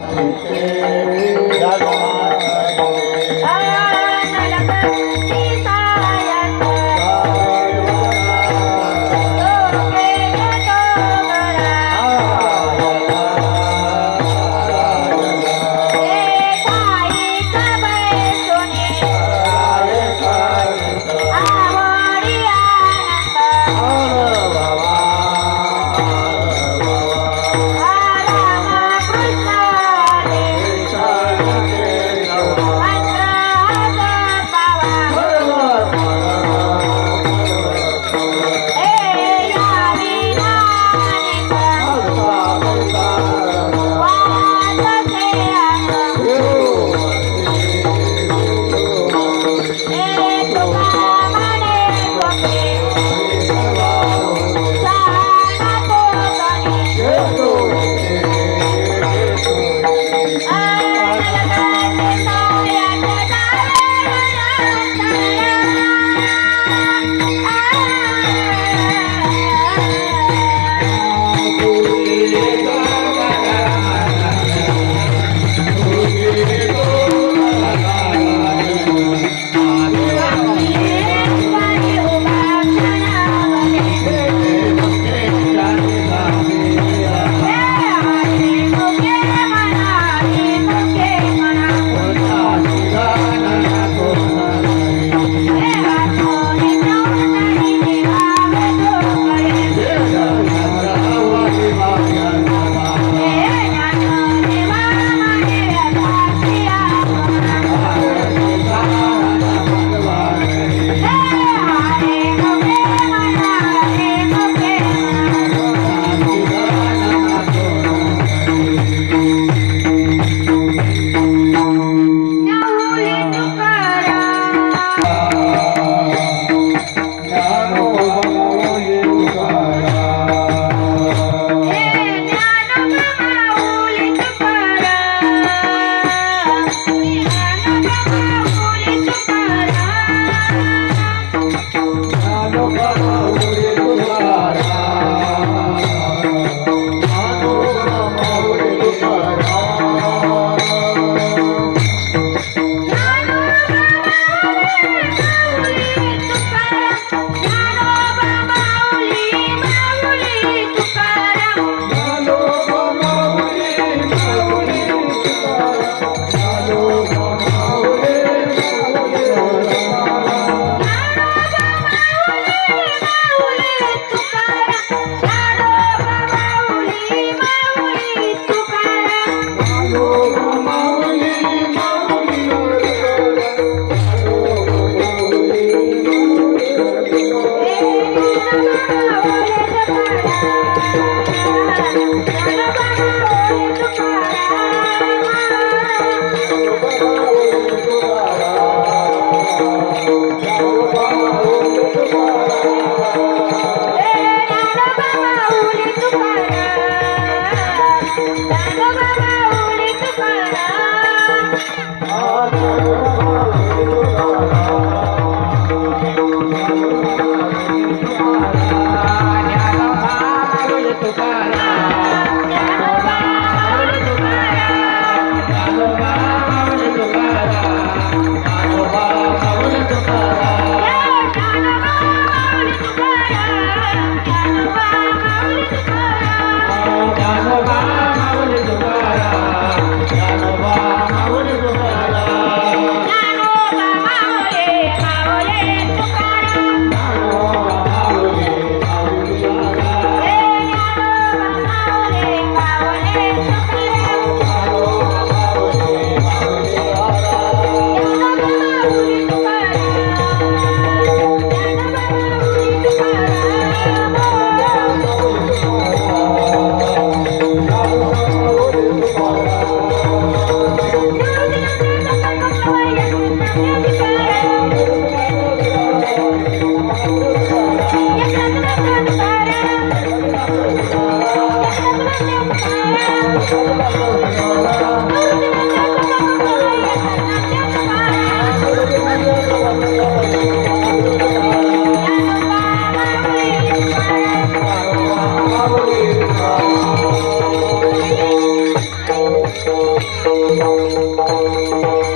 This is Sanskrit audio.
Thank you. Thank you.